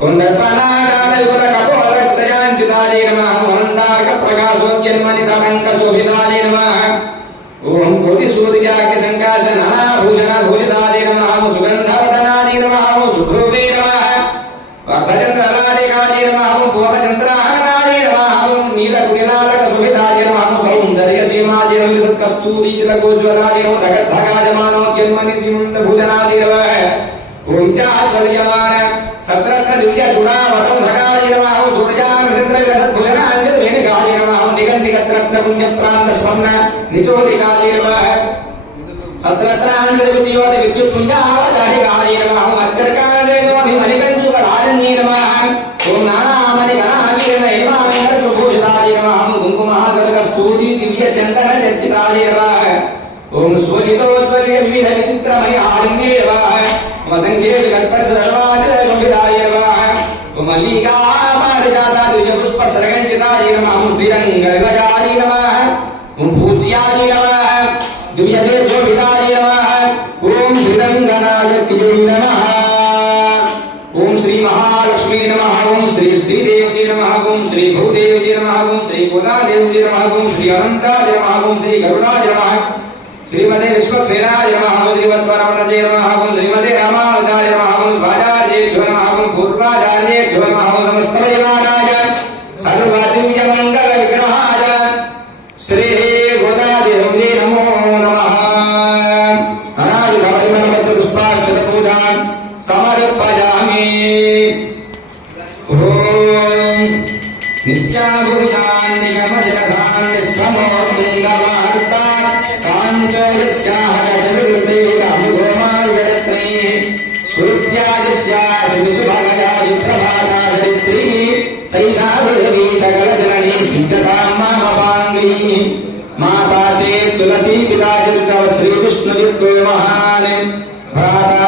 कुन्दस्वनागारयुवरकपोलत्रयाञ्चिताले नमः मोहन्दार्कप्रकाशोद्यन्मनितरङ्गशोभिताले नमः ॐ कोटिसूर्याग्निसङ्काशनाभूषणभूषिताले नमः सुगन्धवदनानि नमः। सुभ्रूवे नमः वर्धचन्द्रलादिकाले नमः पूर्णचन्द्राहनाले नमः नीलकुटिलालकशोभिताले नमः सौन्दर्यसीमाले नमः सत्कस्तूरीतिलकोज्ज्वलाले नमः धगद्धगाजमानोद्यन्मनितिमुन्दभुजनाले नमः ॐ चाध्वर्यमान सत्रत्र दिव्य चूड़ा वसम सकाय नमः दुर्गान चंद्र विरसत भुजन अंजन वेणि काले नमः निगन निगत्रत्र पुण्य प्रांत स्वर्ण निचो निकाले नमः सत्रत्र अंजन विद्यो विद्युत पुण्य आवा चाहि काले नमः मत्करकान दे नमः मणिकं जुग धारण्ये नमः ओम नानामणि गणाले नमः सुभूषिताले नमः कुंकुमः गर्ग स्तूति दिव्य चंदन चर्चिताले नमः ओम स्वलितोज्वल्य विविध विचित्रमणि आरण्ये नमः मम संगे विकल्प सर्वा सर्गेदायर्वाः मल्लिकापारिजातादिजपुष्पसर्गण्डितायर्मामुद्विरङ्गविभजाय नमः मुपूज्याय नमः दुर्यदेशोभिताय नमः ॐ श्रीरङ्गनाय पिजै नमः। ॐ श्री महालक्ष्मी नमः। ॐ श्री श्रीदेवजी नमः। ॐ श्री भूदेवजी नमः। ॐ श्री गोदादेवजी नमः। ॐ श्री अनन्ताय नमः। ॐ श्री गरुडाय नमः। श्रीमते विश्वक्सेनाय नमः। श्रीमद्वरवरजे नमः। ॐ श्रीमते సమర్పయామి. ఓం నిత్యాభూతాన్నిగమజలధాన్నిశ్రమో నమార్తా కాంచయస్యాహృతే అనుభోమాయత్నే స్మృత్యాదిశ్యాసుభగయాయు ప్రభాగా ధరిత్రీ సైషా దేవీ సకల జననీ సిద్ధతాం మామ పాంగీ माता चेत् तुलसी पिता जगतव श्रीकृष्णयुक्तो महान् भ्राता